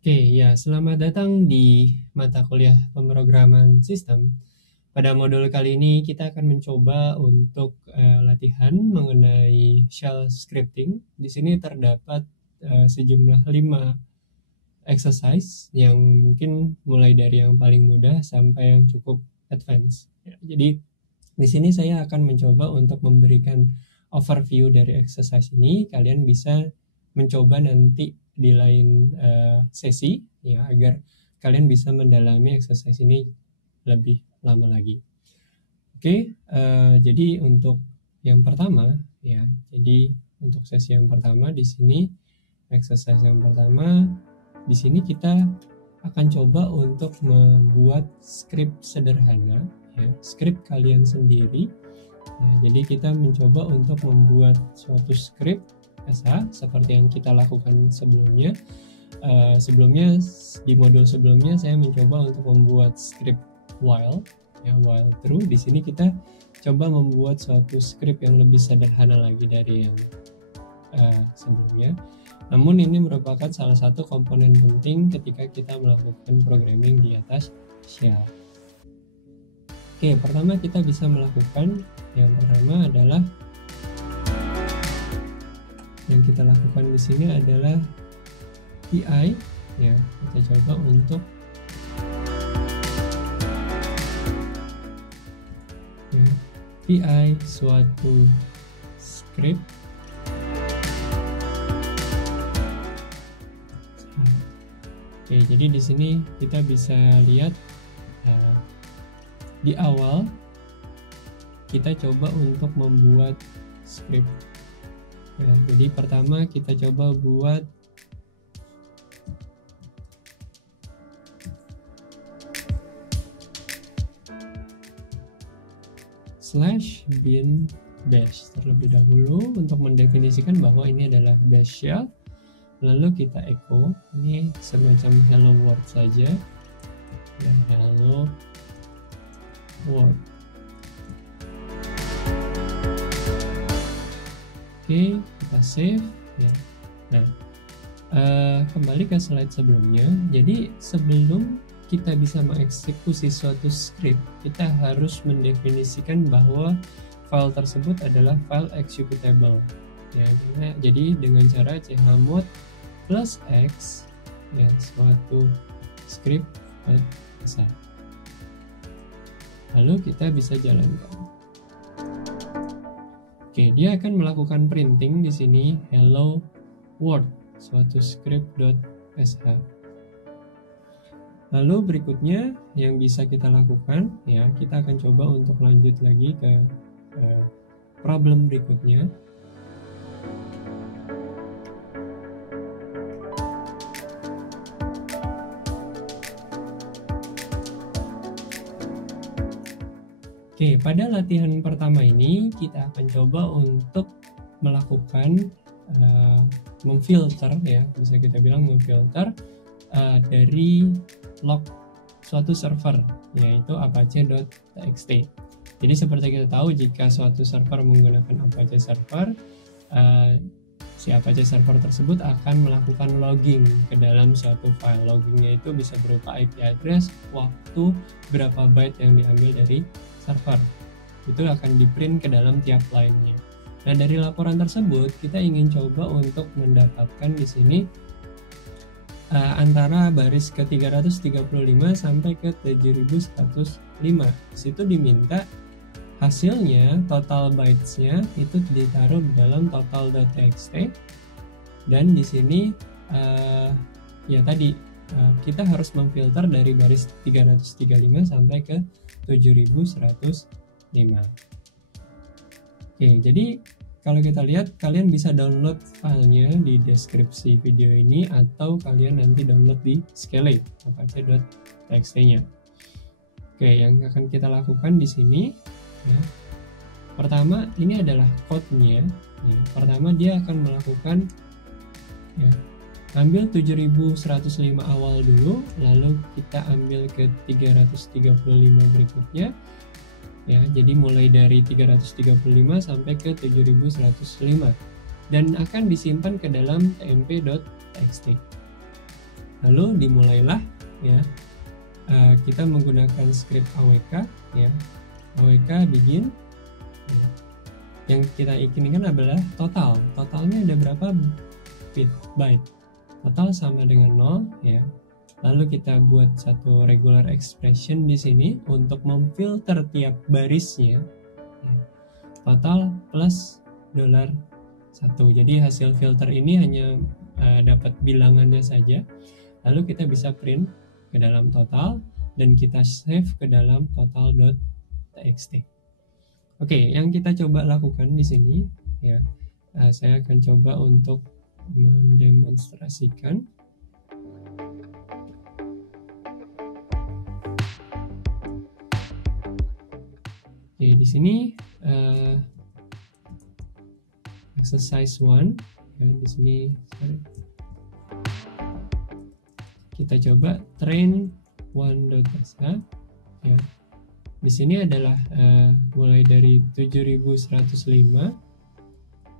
Oke, ya, selamat datang di mata kuliah pemrograman sistem. Pada modul kali ini kita akan mencoba untuk latihan mengenai shell scripting. Di sini terdapat sejumlah 5 exercise yang mungkin mulai dari yang paling mudah sampai yang cukup advance. Ya, jadi di sini saya akan mencoba untuk memberikan overview dari exercise ini. Kalian bisa mencoba nanti di lain sesi ya, agar kalian bisa mendalami exercise ini lebih lama lagi. Oke, jadi untuk yang pertama ya, jadi untuk sesi yang pertama di sini, exercise yang pertama di sini kita akan coba untuk membuat script sederhana ya, script kalian sendiri ya. Jadi kita mencoba untuk membuat suatu script SH seperti yang kita lakukan sebelumnya. Sebelumnya di modul sebelumnya saya mencoba untuk membuat script while ya, while true. Di sini kita coba membuat suatu script yang lebih sederhana lagi dari yang sebelumnya. Namun ini merupakan salah satu komponen penting ketika kita melakukan programming di atas shell. Oke, pertama kita bisa melakukan, yang pertama adalah yang kita lakukan di sini adalah PI ya. Kita coba untuk ya, PI suatu script. Oke, jadi di sini kita bisa lihat di awal kita coba untuk membuat script. Ya, jadi pertama kita coba buat /bin bash terlebih dahulu untuk mendefinisikan bahwa ini adalah bash shell. Lalu kita echo, ini semacam hello world saja ya, hello world. Oke, kita save ya. Nah, kembali ke slide sebelumnya. Jadi sebelum kita bisa mengeksekusi suatu script, kita harus mendefinisikan bahwa file tersebut adalah file executable ya. Jadi dengan cara chmod +x ya, suatu script besar. Lalu kita bisa jalankan. Oke, dia akan melakukan printing di sini hello world suatu script.sh. Lalu berikutnya yang bisa kita lakukan ya, kita akan coba untuk lanjut lagi ke problem berikutnya. Oke, pada latihan pertama ini kita akan coba untuk melakukan memfilter ya, bisa kita bilang memfilter dari log suatu server, yaitu apache.txt. Jadi seperti kita tahu, jika suatu server menggunakan Apache server, si Apache server tersebut akan melakukan logging ke dalam suatu file. Loggingnya itu bisa berupa IP address, waktu, berapa byte yang diambil dari server. Itu akan di-print ke dalam tiap line-nya. Nah, dari laporan tersebut kita ingin coba untuk mendapatkan di sini antara baris ke 335 sampai ke 7105. Di situ diminta hasilnya, total bytes-nya itu ditaruh di dalam total.txt, dan di sini ya tadi kita harus memfilter dari baris 335 sampai ke 7105. Oke, jadi kalau kita lihat, kalian bisa download filenya di deskripsi video ini, atau kalian nanti download di Skele apache.txt-nya. Oke, yang akan kita lakukan di sini ya, pertama ini adalah code-nya ya. Pertama dia akan melakukan ya, ambil 7105 awal dulu, lalu kita ambil ke 335 berikutnya ya. Jadi mulai dari 335 sampai ke 7105, dan akan disimpan ke dalam tmp.txt. Lalu dimulailah ya, kita menggunakan script awk ya, awk begin. Yang kita inginkan adalah totalnya ada berapa byte, total sama dengan 0 ya. Lalu kita buat satu regular expression di sini untuk memfilter tiap barisnya ya. Total plus $1. Jadi hasil filter ini hanya dapat bilangannya saja. Lalu kita bisa print ke dalam total dan kita save ke dalam total.txt. Oke, yang kita coba lakukan di sini ya, saya akan coba untuk mendemonstrasikan. Oke, di sini exercise 1 ya, di sini kita coba train 1.sh ya. Di sini adalah mulai dari 7105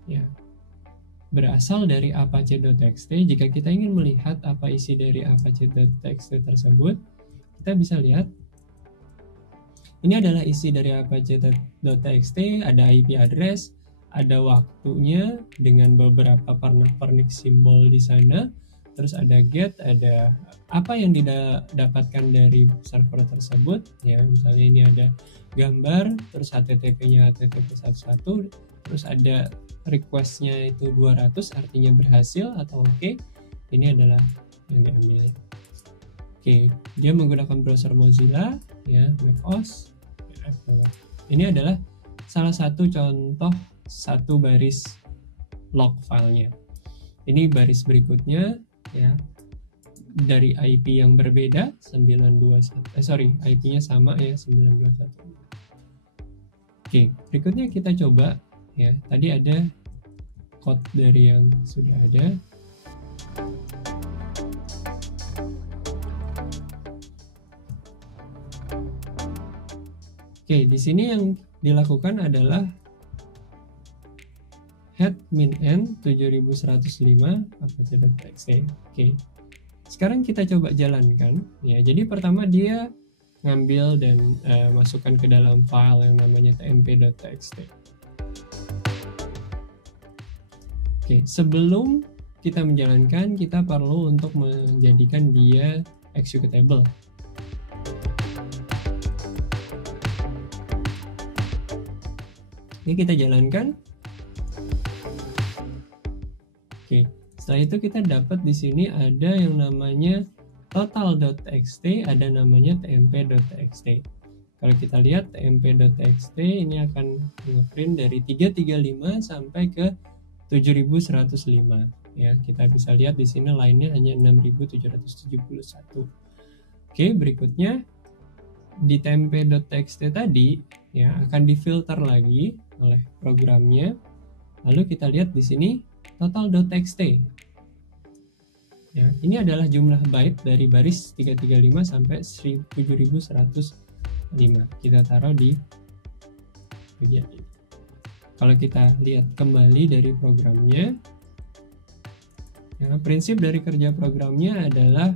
ya, berasal dari apache.txt. Jika kita ingin melihat apa isi dari apache.txt tersebut, kita bisa lihat ini adalah isi dari apache.txt, ada IP address, ada waktunya dengan beberapa pernak-pernik simbol di sana. Terus ada get, ada apa yang didapatkan dari server tersebut ya, misalnya ini ada gambar, terus HTTP-nya HTTP 11, terus ada request-nya itu 200 artinya berhasil atau oke. Ini adalah yang diambil ya. Oke, dia menggunakan browser Mozilla ya, macOS ya. Ini adalah salah satu contoh satu baris log filenya. Ini baris berikutnya ya, dari IP yang berbeda 921, IP-nya sama ya 921. Oke, berikutnya kita coba ya, tadi ada code dari yang sudah ada. Oke, di sini yang dilakukan adalah head min n 7105 apache.txt. Oke. Sekarang kita coba jalankan ya. Jadi pertama dia ngambil dan masukkan ke dalam file yang namanya tmp.txt. Oke, sebelum kita menjalankan, kita perlu untuk menjadikan dia executable. Ini kita jalankan. Oke, setelah itu kita dapat di sini ada yang namanya total.txt, ada namanya tmp.txt. Kalau kita lihat tmp.txt ini akan ngeprint dari 335 sampai ke 7105 ya. Kita bisa lihat di sini line-nya hanya 6771. Oke, berikutnya di tmp.txt tadi ya akan difilter lagi oleh programnya. Lalu kita lihat di sini total.txt. Ya, ini adalah jumlah byte dari baris 335 sampai 7105. Kita taruh di bagian ini. Kalau kita lihat kembali dari programnya, ya, prinsip dari kerja programnya adalah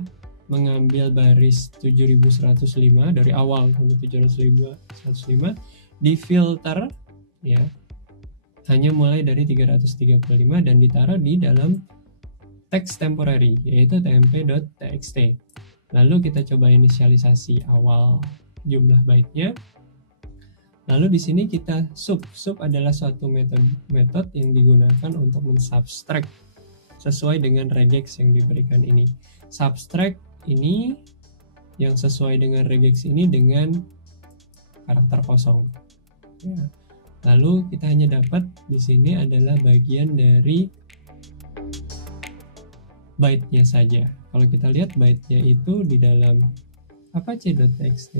mengambil baris 7105 dari awal sampai 7105, difilter ya, hanya mulai dari 335 dan ditaruh di dalam text temporary yaitu tmp.txt. Lalu kita coba inisialisasi awal jumlah byte-nya. Lalu di sini kita sub adalah suatu metode yang digunakan untuk mensubtract sesuai dengan regex yang diberikan ini. Subtract ini yang sesuai dengan regex ini dengan karakter kosong. Ya. Lalu kita hanya dapat di sini adalah bagian dari byte-nya saja. Kalau kita lihat byte-nya itu di dalam apache.txt,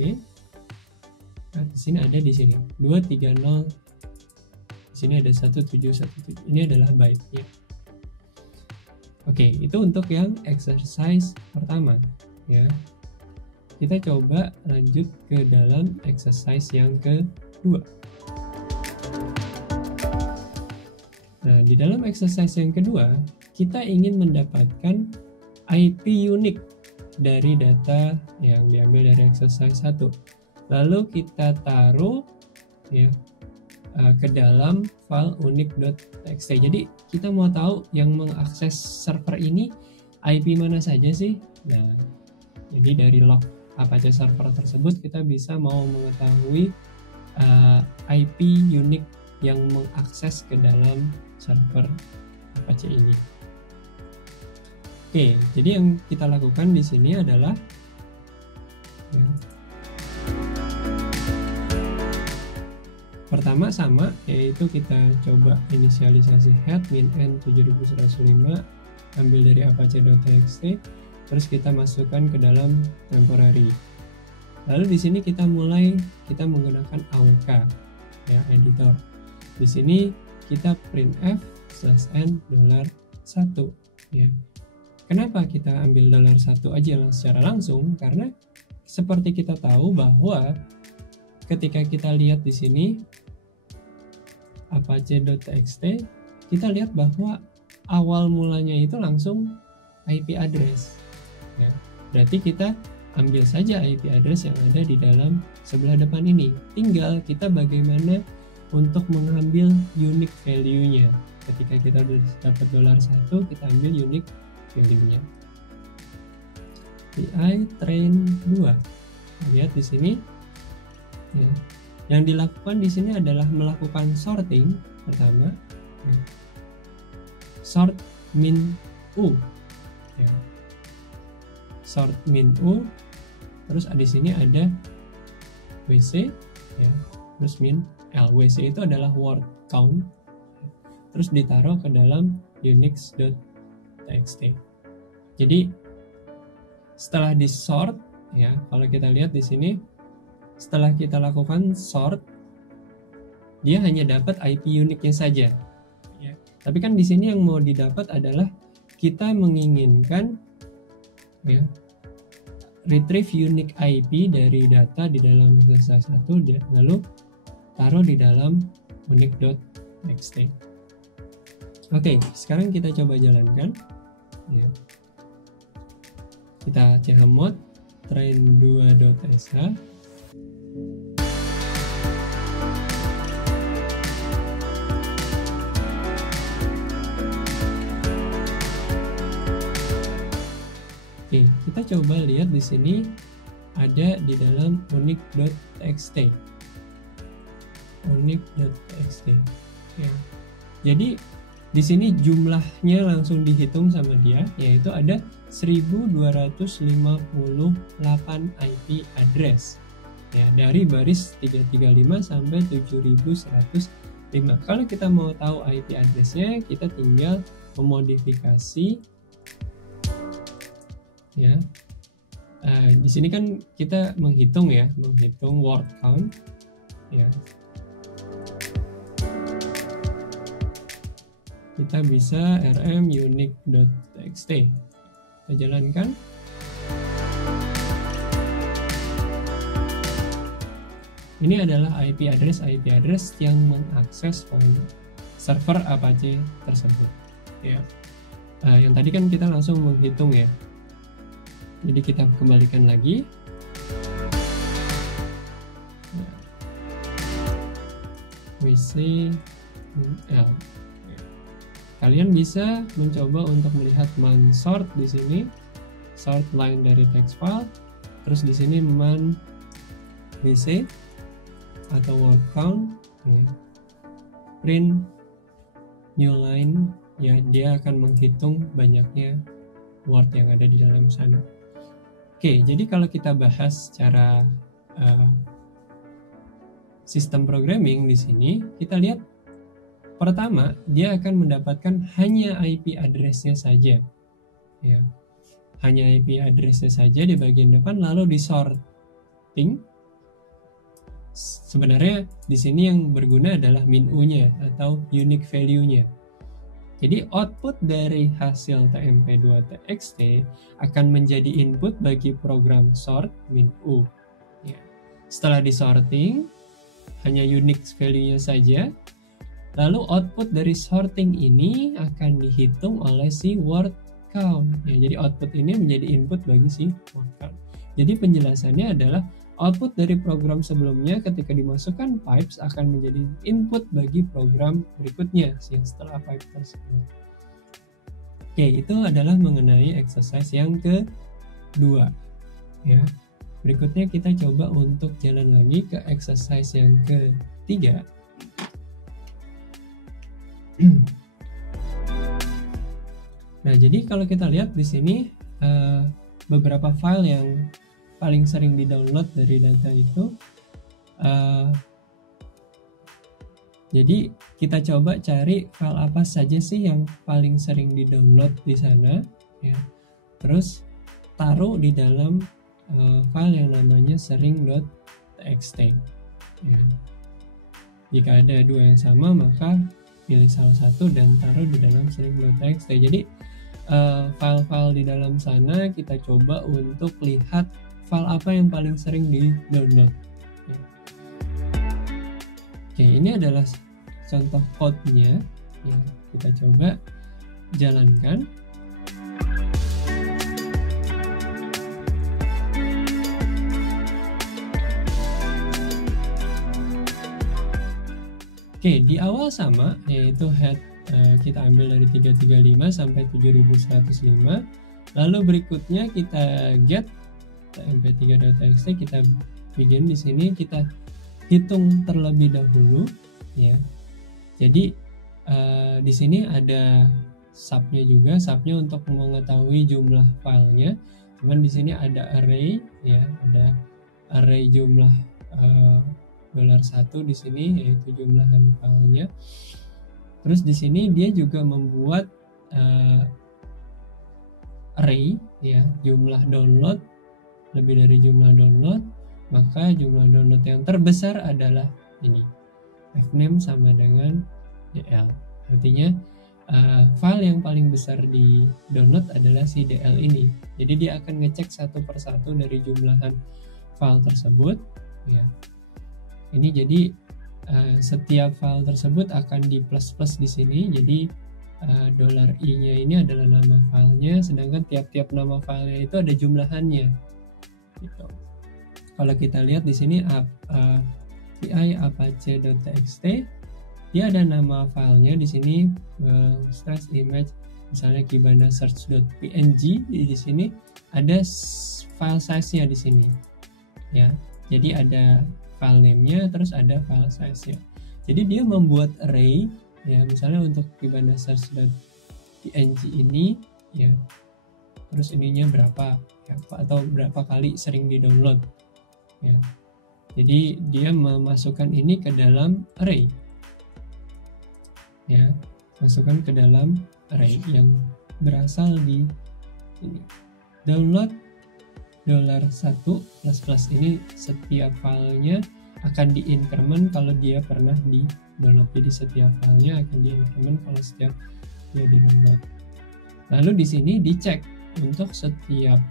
nah, di sini ada di sini 230, di sini ada 1717. Ini adalah byte-nya. Oke, itu untuk yang exercise pertama ya. Kita coba lanjut ke dalam exercise yang kedua. Nah, di dalam exercise yang kedua, kita ingin mendapatkan IP unik dari data yang diambil dari exercise 1. Lalu kita taruh ya ke dalam file unique.txt. Jadi kita mau tahu yang mengakses server ini IP mana saja sih. Nah, jadi dari log Apache server tersebut kita bisa mau mengetahui IP unique yang mengakses ke dalam server Apache ini. Oke, jadi yang kita lakukan di sini adalah ya, pertama sama, yaitu kita coba inisialisasi head min n 7105 ambil dari apache.txt, terus kita masukkan ke dalam temporary. Lalu di sini kita menggunakan awk ya, editor. Di sini kita printf /n $1 ya. Kenapa kita ambil $1 aja secara langsung? Karena seperti kita tahu bahwa ketika kita lihat di sini apache.txt, kita lihat bahwa awal mulanya itu langsung IP address ya. Berarti kita ambil saja IP address yang ada di dalam sebelah depan ini. Tinggal kita bagaimana untuk mengambil unique value-nya. Ketika kita dapat $1, kita ambil unique value-nya. PI train 2. Lihat di sini ya. Yang dilakukan di sini adalah melakukan sorting pertama ya. Sort min u ya. Sort min u, terus di sini ada WC ya, terus min L. WC itu adalah word count, terus ditaruh ke dalam unix.txt. Jadi setelah di sort ya, kalau kita lihat di sini setelah kita lakukan sort, dia hanya dapat IP unique-nya saja ya. Tapi kan di sini yang mau didapat adalah kita menginginkan ya, retrieve unique IP dari data di dalam exercise 1 lalu taruh di dalam unique.txt. Oke, sekarang kita coba jalankan ya. Kita chmod train2.sh. Oke, kita coba lihat di sini ada di dalam unique.txt. Unique.txt. Ya. Jadi di sini jumlahnya langsung dihitung sama dia, yaitu ada 1258 IP address. Ya, dari baris 335 sampai 7105. Kalau kita mau tahu IP address-nya, kita tinggal memodifikasi ya. Di sini kan kita menghitung word count ya. Kita bisa rm unique.txt. Kita jalankan. Ini adalah IP address yang mengakses server Apache tersebut. Ya. Yang tadi kan kita langsung menghitung ya. Jadi kita kembalikan lagi. Ya. WC L. Kalian bisa mencoba untuk melihat man sort di sini, sort line dari text file, terus di sini man WC atau word count, ya. Print new line, ya, dia akan menghitung banyaknya word yang ada di dalam sana. Oke, jadi kalau kita bahas secara sistem programming di sini, kita lihat pertama, dia akan mendapatkan hanya IP address-nya saja. Ya. Hanya IP address-nya saja di bagian depan, lalu di sorting. Sebenarnya di sini yang berguna adalah min u-nya atau unique value-nya. Jadi output dari hasil tmp2.txt akan menjadi input bagi program sort min u. Ya. Setelah di sorting, hanya unique value-nya saja. Lalu output dari sorting ini akan dihitung oleh si word count. Ya, jadi output ini menjadi input bagi si word count. Jadi penjelasannya adalah output dari program sebelumnya ketika dimasukkan pipes akan menjadi input bagi program berikutnya yang setelah pipe tersebut. Oke, itu adalah mengenai exercise yang kedua. Ya. Berikutnya kita coba untuk jalan lagi ke exercise yang ketiga. Nah, jadi kalau kita lihat di sini beberapa file yang paling sering di-download dari data itu, jadi kita coba cari file apa saja sih yang paling sering di-download di sana, ya. Terus taruh di dalam file yang namanya sering.txt. Ya. Jika ada dua yang sama, maka pilih salah satu dan taruh di dalam sering.txt. Jadi file-file di dalam sana kita coba untuk lihat file apa yang paling sering di-download. Ya. Oke, ini adalah contoh code-nya. Ya, kita coba jalankan. Oke, di awal sama, yaitu head kita ambil dari 335 sampai 7105. Lalu berikutnya kita get mp3.txt, kita begin di sini, kita hitung terlebih dahulu, ya. Jadi di sini ada subnya juga, subnya untuk mengetahui jumlah filenya. Cuman di sini ada array, ya, ada array jumlah $1 di sini, yaitu jumlahan filenya. Terus di sini dia juga membuat array, ya, jumlah download, lebih dari jumlah download, maka jumlah download yang terbesar adalah ini, fname sama dengan dl. Artinya file yang paling besar di download adalah si dl ini. Jadi dia akan ngecek satu persatu dari jumlahan file tersebut, ya. Ini jadi setiap file tersebut akan di plus-plus di sini. Jadi $i-nya ini adalah nama filenya, sedangkan tiap-tiap nama filenya itu ada jumlahannya. Gitu. Kalau kita lihat di sini pi apache.txt, dia ada nama filenya di sini, slash image, misalnya kibana search.png. Di sini ada file size-nya di sini, ya. Jadi ada file name-nya, terus ada file size-nya. Jadi dia membuat array, ya, misalnya untuk kibana search.png ini, ya, terus ininya berapa, ya, atau berapa kali sering di-download, ya. Jadi dia memasukkan ini ke dalam array, ya, masukkan ke dalam array yang berasal di ini. Download $1++ ini setiap filenya akan di-increment kalau dia pernah di-download. Jadi setiap filenya akan di-increment kalau setiap dia di-download. Lalu di sini dicek untuk setiap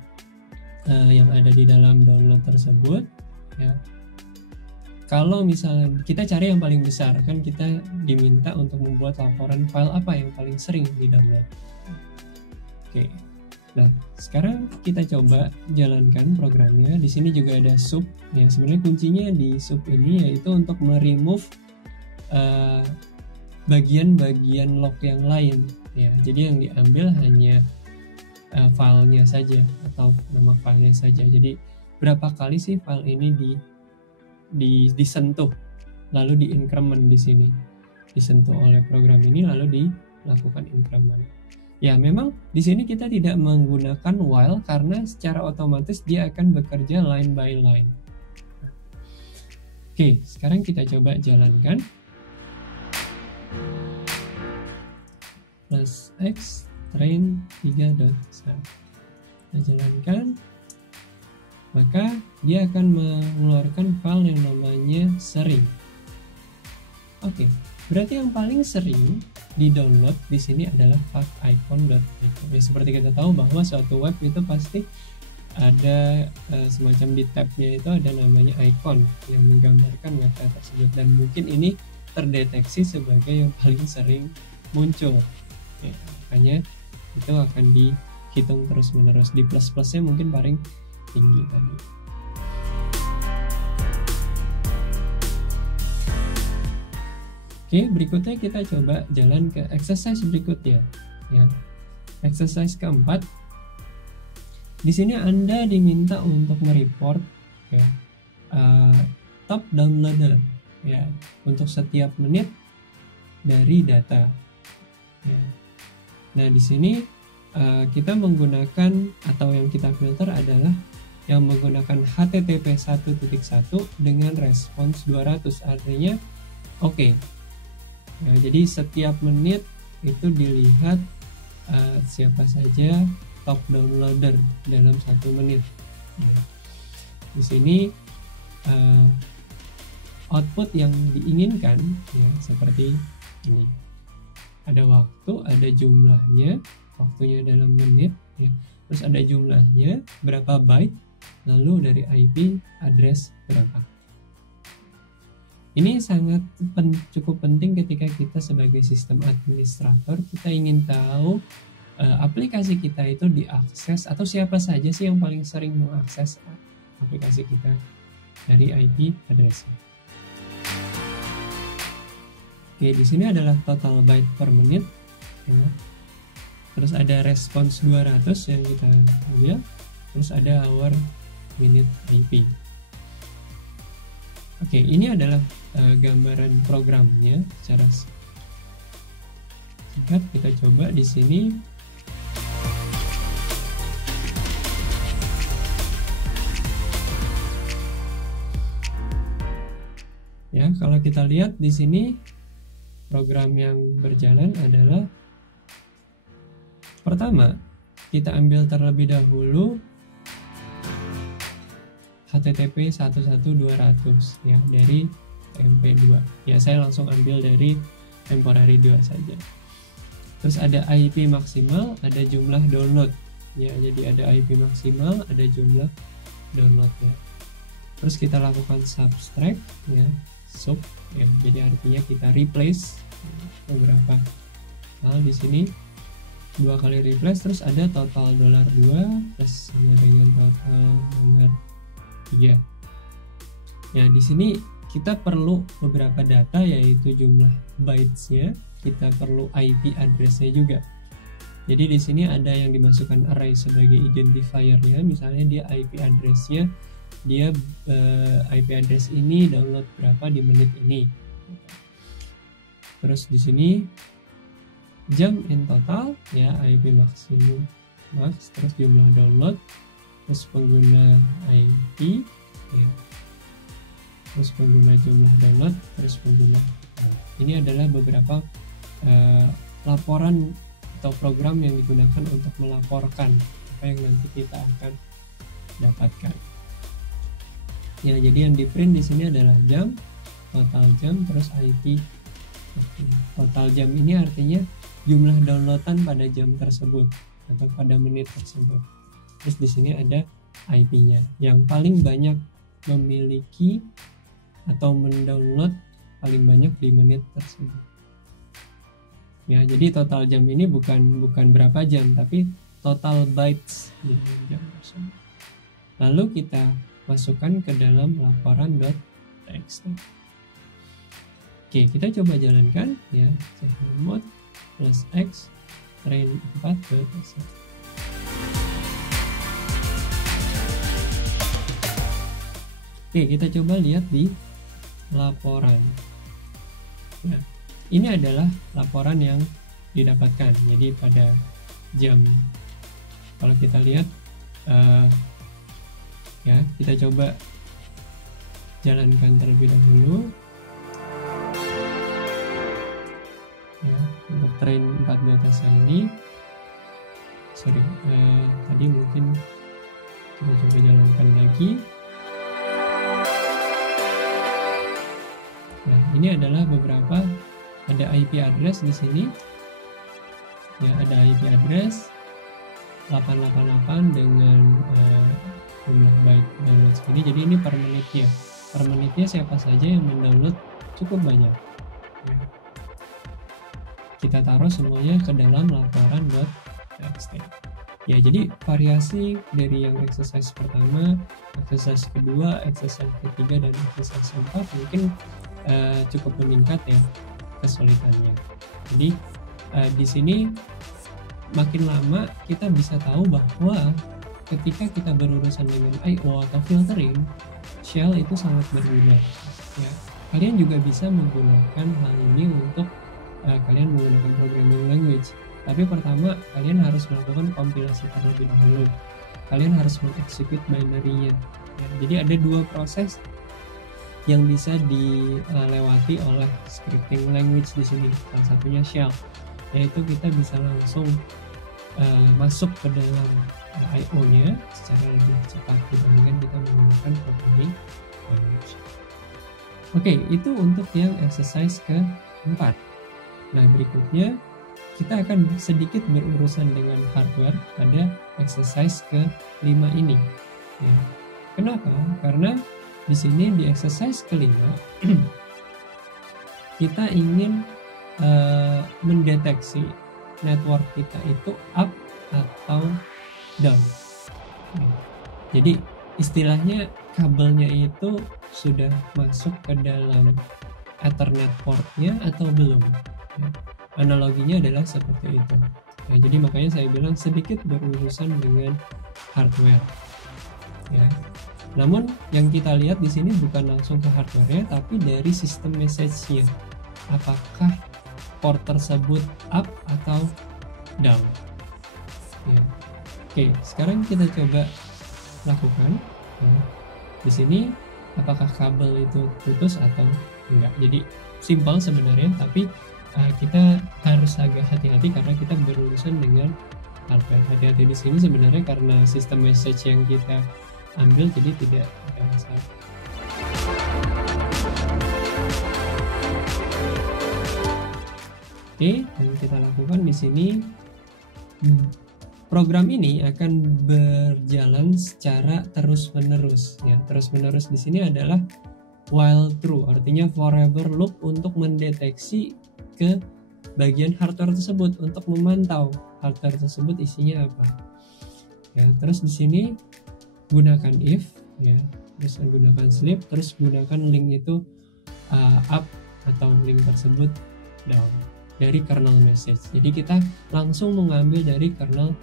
yang ada di dalam download tersebut, ya. Kalau misalnya kita cari yang paling besar, kan kita diminta untuk membuat laporan file apa yang paling sering di-download. Oke. Nah, sekarang kita coba jalankan programnya. Di sini juga ada sub, ya. Sebenarnya kuncinya di sub ini yaitu untuk meremove bagian-bagian log yang lain, ya. Jadi yang diambil hanya filenya saja atau nama filenya saja. Jadi berapa kali sih file ini disentuh, lalu di-increment di sini, disentuh oleh program ini lalu dilakukan increment. Ya, memang di sini kita tidak menggunakan while karena secara otomatis dia akan bekerja line by line. Oke, sekarang kita coba jalankan. Plus x train 3.1. Kita jalankan. Maka dia akan mengeluarkan file yang namanya sering. Oke, berarti yang paling sering di-download di sini adalah favicon.icon. Ya, seperti kita tahu bahwa suatu web itu pasti ada semacam di tab-nya itu ada namanya icon yang menggambarkan website tersebut, dan mungkin ini terdeteksi sebagai yang paling sering muncul. Ya, makanya itu akan hitung terus menerus. Di plus-plusnya mungkin paling tinggi tadi. Oke, berikutnya kita coba jalan ke exercise berikutnya ya. Exercise keempat. Di sini Anda diminta untuk mereport ya, top downloader ya, untuk setiap menit dari data ya. Nah, di sini kita menggunakan, atau yang kita filter adalah yang menggunakan HTTP 1.1 dengan respons 200, artinya oke. Ya, jadi setiap menit itu dilihat siapa saja top downloader dalam 1 menit. Ya. Di sini output yang diinginkan ya seperti ini. Ada waktu, ada jumlahnya, waktunya dalam menit ya. Terus ada jumlahnya berapa byte, lalu dari IP address berapa. Ini sangat cukup penting ketika kita sebagai sistem administrator, kita ingin tahu aplikasi kita itu diakses, atau siapa saja sih yang paling sering mengakses aplikasi kita dari IP address-nya. Oke, di sini adalah total byte per menit ya. Terus ada respons 200 yang kita ambil, terus ada hour, minute, IP. Oke, ini adalah gambaran programnya secara singkat. Kita coba di sini. Ya, kalau kita lihat di sini program yang berjalan adalah, pertama kita ambil terlebih dahulu HTTP 11200 ya dari TMP2. Ya, saya langsung ambil dari temporary 2 saja. Terus ada IP maksimal, ada jumlah download. Ya, jadi ada IP maksimal, ada jumlah download ya. Terus kita lakukan subtract ya, sub ya. Jadi artinya kita replace beberapa hal di sini. 2 kali replace, terus ada total $2 plus sama dengan total $3. Ya, di sini kita perlu beberapa data, yaitu jumlah bytes-nya, kita perlu IP address-nya juga. Jadi di sini ada yang dimasukkan array sebagai identifier-nya, misalnya dia IP address-nya, dia IP address ini download berapa di menit ini. Terus di sini jam in total ya, IP maksimum max, terus jumlah download, terus pengguna IP ya, terus pengguna jumlah download, terus pengguna. Ini adalah beberapa laporan atau program yang digunakan untuk melaporkan apa yang nanti kita akan dapatkan. Ya, jadi yang di print di sini adalah jam, total jam, terus IP. Total jam ini artinya jumlah downloadan pada jam tersebut atau pada menit tersebut. Terus di sini ada IP-nya yang paling banyak memiliki atau mendownload paling banyak di menit tersebut. Ya, jadi total jam ini bukan berapa jam, tapi total bytes di jam tersebut. Lalu kita masukkan ke dalam laporan.txt. Oke, kita coba jalankan ya. Chmod plus x train 4 dataset. Oke, kita coba lihat di laporan. Ya, ini adalah laporan yang didapatkan. Jadi pada jam, kalau kita lihat ya, kita coba jalankan terlebih dahulu ya, untuk train 4 dataset ini. Tadi mungkin kita coba jalankan lagi. Nah, ini adalah beberapa, ada IP address di sini. Ya, ada IP address 888 dengan jumlah byte download segini. Jadi ini per menitnya. Per menitnya siapa saja yang mendownload cukup banyak. Ya. Kita taruh semuanya ke dalam laporan.txt. Ya, jadi variasi dari yang exercise pertama, exercise kedua, exercise ketiga, dan exercise keempat mungkin cukup meningkat ya kesulitannya. Jadi di sini makin lama kita bisa tahu bahwa ketika kita berurusan dengan I/O atau filtering, shell itu sangat berguna. Ya, kalian juga bisa menggunakan hal ini untuk kalian menggunakan programming language. Tapi pertama kalian harus melakukan kompilasi terlebih dahulu. Kalian harus mengeksekut binary-nya. Ya, jadi ada dua proses yang bisa dilewati oleh scripting language di sini. Salah satunya shell, yaitu kita bisa langsung masuk ke dalam I/O-nya secara lebih cepat dibandingkan kita menggunakan programming language. Oke, itu untuk yang exercise keempat. Nah, berikutnya kita akan sedikit berurusan dengan hardware pada exercise ke-5 ini. Ya. Kenapa? Karena di sini di exercise kelima kita ingin mendeteksi network kita itu up atau down. Jadi istilahnya kabelnya itu sudah masuk ke dalam Ethernet portnya atau belum. Ya. Analoginya adalah seperti itu. Ya, jadi makanya saya bilang sedikit berurusan dengan hardware. Ya. Namun yang kita lihat di sini bukan langsung ke hardware-nya, tapi dari sistem message-nya. Apakah port tersebut up atau down? Ya. Oke, sekarang kita coba lakukan. Ya. Di sini apakah kabel itu putus atau enggak? Jadi simpel sebenarnya, tapi kita harus agak hati-hati karena kita berurusan dengan hardware. Hati-hati di sini sebenarnya karena sistem message yang kita ambil, jadi tidak ada masalah. Oke, yang kita lakukan di sini, program ini akan berjalan secara terus-menerus. Ya, terus-menerus di sini adalah while true, artinya forever loop untuk mendeteksi ke bagian hardware tersebut untuk memantau hardware tersebut isinya apa. Ya, terus di sini gunakan if, ya, terus gunakan sleep, terus gunakan link itu up atau link tersebut down dari kernel message. Jadi kita langsung mengambil dari kernel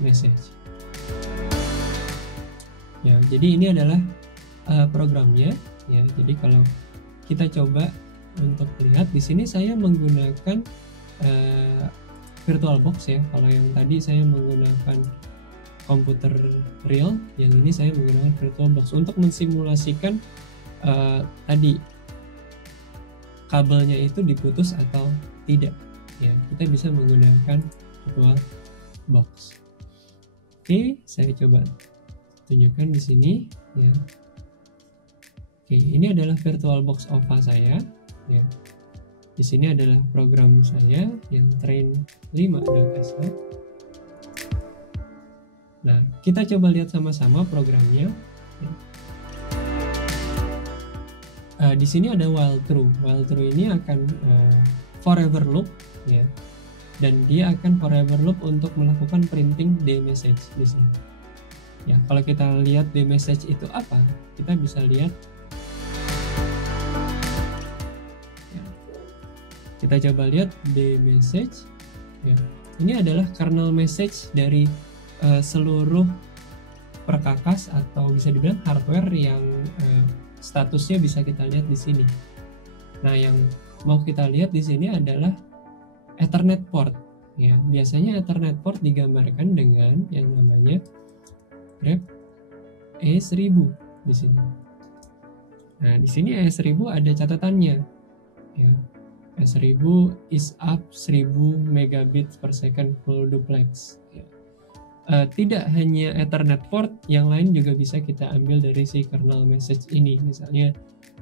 message. Ya, jadi ini adalah programnya. Ya, jadi kalau kita coba untuk lihat di sini saya menggunakan VirtualBox ya. Kalau yang tadi saya menggunakan komputer real, yang ini saya menggunakan VirtualBox untuk mensimulasikan tadi kabelnya itu diputus atau tidak. Ya, kita bisa menggunakan VirtualBox. Oke, saya coba tunjukkan di sini ya. Oke, ini adalah VirtualBox OVA saya. Ya. Di sini adalah program saya yang train 5 dataset. Nah, kita coba lihat sama-sama programnya. Ya. Di sini ada while true. While true ini akan forever loop, ya, dan dia akan forever loop untuk melakukan printing dMessage di sini. Ya, kalau kita lihat dMessage itu apa, kita bisa lihat. Kita coba lihat dMessage. Ya. Ini adalah kernel message dari seluruh perkakas atau bisa dibilang hardware yang statusnya bisa kita lihat di sini. Nah, yang mau kita lihat di sini adalah Ethernet port. Ya, biasanya Ethernet port digambarkan dengan yang namanya grep E1000 di sini. Nah, di sini E1000 ada catatannya. Ya. E1000 is up 1000 megabit per second full duplex. Ya. Tidak hanya Ethernet port, yang lain juga bisa kita ambil dari si kernel message ini. Misalnya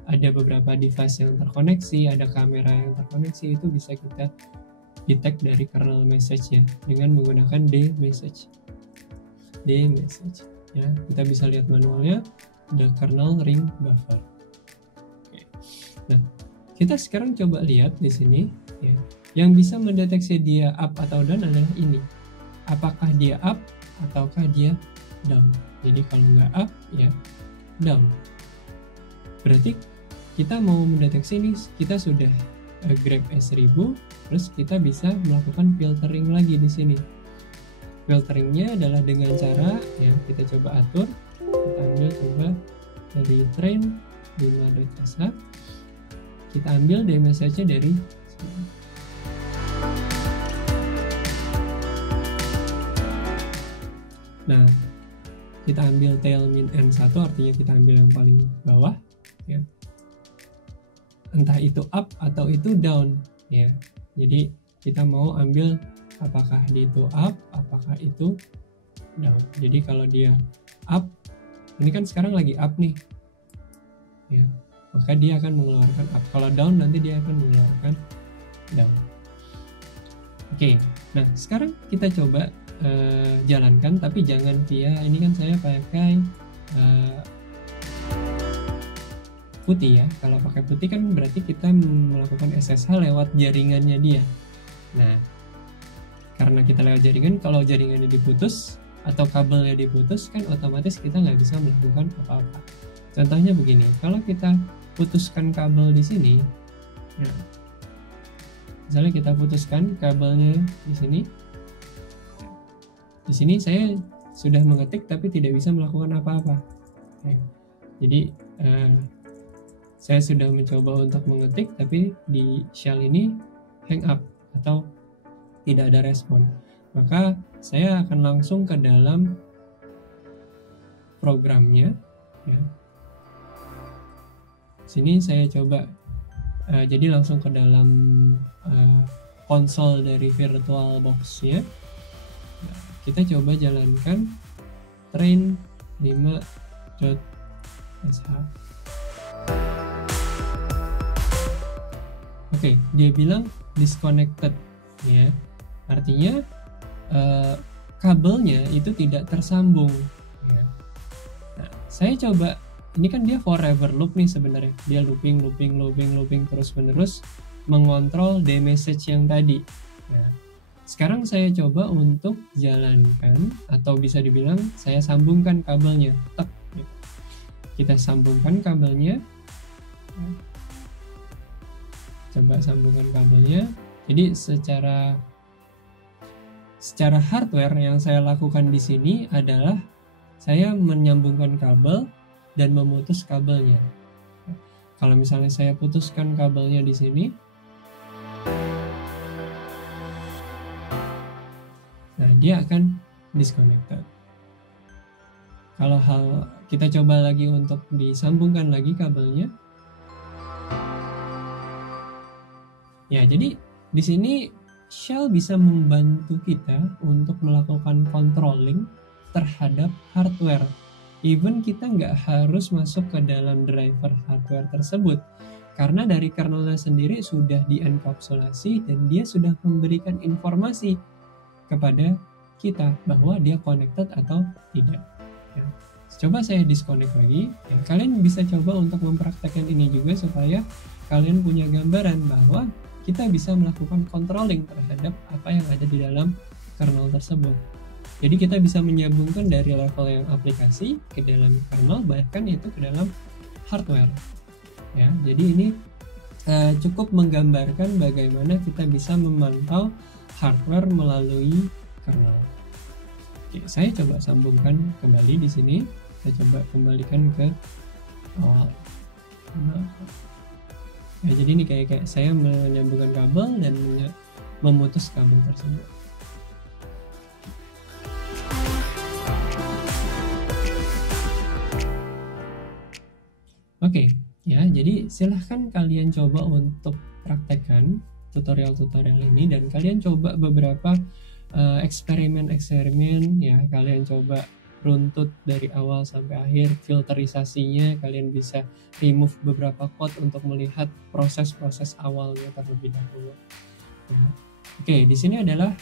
ada beberapa device yang terkoneksi, ada kamera yang terkoneksi, itu bisa kita detect dari kernel message ya dengan menggunakan dMessage. Ya, kita bisa lihat manualnya, ada kernel ring buffer. Oke. Nah, kita sekarang coba lihat di sini ya. Yang bisa mendeteksi dia up atau down adalah ini. Apakah dia up ataukah dia down. Jadi kalau nggak up ya down. Berarti kita mau mendeteksi ini, kita sudah grab S1000, terus kita bisa melakukan filtering lagi di sini. Filteringnya adalah dengan cara ya kita coba atur, kita ambil coba dari train 5.sh, kita ambil DMSH-nya dari sini. Nah, kita ambil tail min N1, artinya kita ambil yang paling bawah ya. Entah itu up atau itu down ya. Jadi kita mau ambil apakah itu up, apakah itu down. Jadi kalau dia up, ini kan sekarang lagi up nih ya, maka dia akan mengeluarkan up. Kalau down nanti dia akan mengeluarkan down. Oke, nah sekarang kita coba jalankan, tapi jangan via, ini kan saya pakai putih ya. Kalau pakai putih kan berarti kita melakukan SSH lewat jaringannya dia. Nah, karena kita lewat jaringan, kalau jaringannya diputus atau kabelnya diputus kan otomatis kita nggak bisa melakukan apa-apa. Contohnya begini, kalau kita putuskan kabel di sini, nah, misalnya kita putuskan kabelnya di sini. Di sini saya sudah mengetik tapi tidak bisa melakukan apa-apa. Jadi saya sudah mencoba untuk mengetik tapi di shell ini hang up atau tidak ada respon. Maka saya akan langsung ke dalam programnya ya. Sini saya coba jadi langsung ke dalam konsol dari VirtualBox-nya. Nah, kita coba jalankan train 5.sh. Oke, dia bilang disconnected ya. Artinya kabelnya itu tidak tersambung ya. Nah, saya coba, ini kan dia forever loop nih sebenarnya. Dia looping terus menerus mengontrol DMSH yang tadi ya. Sekarang saya coba untuk jalankan, atau bisa dibilang saya sambungkan kabelnya. Tek, gitu. Kita sambungkan kabelnya. Coba sambungkan kabelnya. Jadi secara hardware yang saya lakukan di sini adalah saya menyambungkan kabel dan memutus kabelnya. Kalau misalnya saya putuskan kabelnya di sini, nah dia akan disconnected. Kalau kita coba lagi untuk disambungkan lagi kabelnya. Ya, jadi di sini shell bisa membantu kita untuk melakukan controlling terhadap hardware. Even kita nggak harus masuk ke dalam driver hardware tersebut, karena dari kernelnya sendiri sudah dienkapsulasi dan dia sudah memberikan informasi kepada kita bahwa dia connected atau tidak. Ya. Coba saya disconnect lagi. Ya, kalian bisa coba untuk mempraktekkan ini juga supaya kalian punya gambaran bahwa kita bisa melakukan controlling terhadap apa yang ada di dalam kernel tersebut. Jadi kita bisa menyambungkan dari level yang aplikasi ke dalam kernel, bahkan itu ke dalam hardware. Ya, jadi ini cukup menggambarkan bagaimana kita bisa memantau hardware melalui kernel. Oke, saya coba sambungkan kembali di sini. Saya coba kembalikan ke awal. Ya, jadi ini kayak saya menyambungkan kabel dan memutus kabel tersebut. Oke, ya, jadi silahkan kalian coba untuk praktekkan tutorial-tutorial ini dan kalian coba beberapa eksperimen ya. Kalian coba runtut dari awal sampai akhir, filterisasinya kalian bisa remove beberapa code untuk melihat proses-proses awalnya terlebih dahulu. Ya. Oke, di sini adalah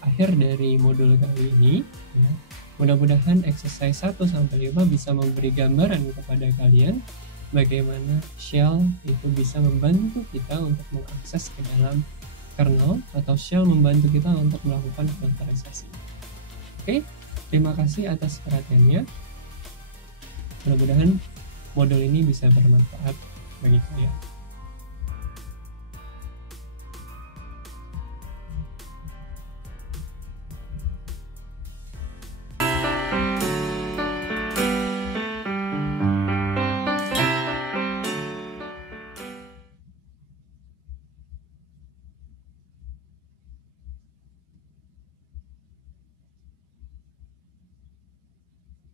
akhir dari modul kali ini. Ya. Mudah-mudahan exercise 1-5 bisa memberi gambaran kepada kalian bagaimana shell itu bisa membantu kita untuk mengakses ke dalam kernel, atau shell membantu kita untuk melakukan filterisasi. Oke, Terima kasih atas perhatiannya. Mudah-mudahan modul ini bisa bermanfaat bagi kalian.